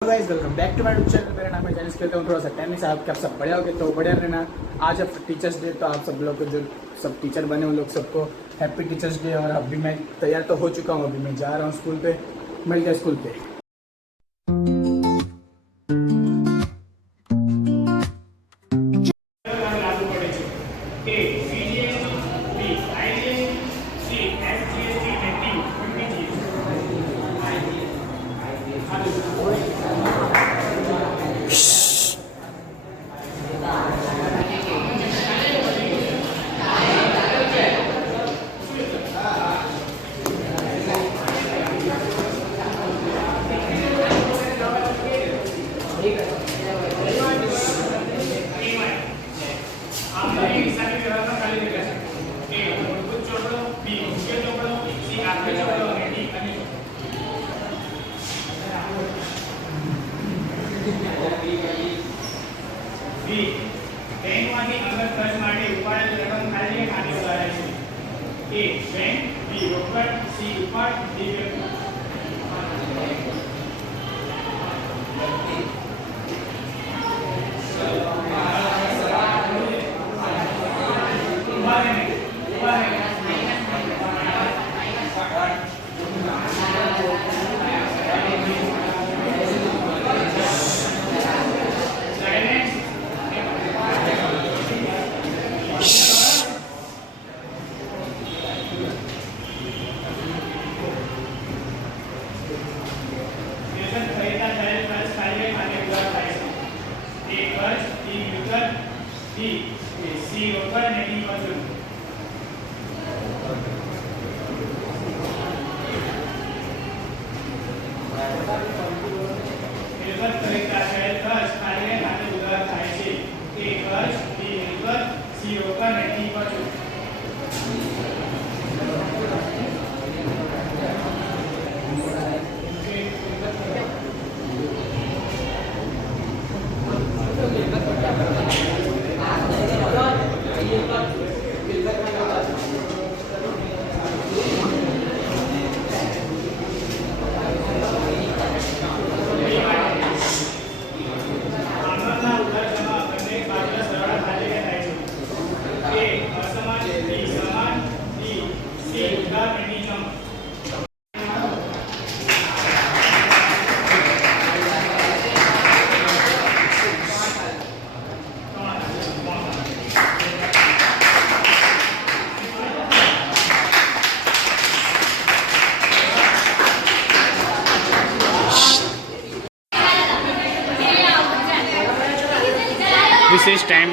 Guys welcome back to my YouTube channel. मेरा नाम है जानिस। कहता हूँ थोड़ा सा टाइम से आप सब बढ़िया होगे तो बढ़िया रहना। आज है टीचर्स डे, तो आप सब लोग को जो सब टीचर बने उन लोग सबको हैप्पी टीचर्स डे। और अभी मैं तैयार तो हो चुका हूँ, अभी मैं जा रहा हूँ स्कूल पे। मिलते हैं स्कूल पे। બેંકમાંથી અંગત ખર્ચ માટે ઉપાડેલ રકમ ખાલી ખાતે ઉગાડાય છે. એ બેંક, બી રોકડ, સી ઉપાડ, ડી વ્યક્તિ. સી રોકડ અને ડી મજૂર. મિલકત ખરીદતા થયેલ ખર્ચ કાર્ય ખાતે ઉધાર થાય છે. એ ખર્ચ, બી મિલકત, સી રોકડ અને ડી મજૂર. This is time